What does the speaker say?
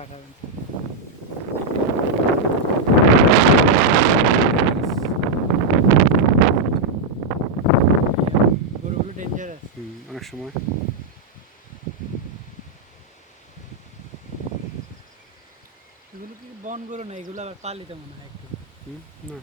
পাঠাবেন। গরুগুলো ডেঞ্জারাস। অনেক সময় এগুলো কি বন গরু না, এগুলো আবার পালিত মনে হয় একটু। না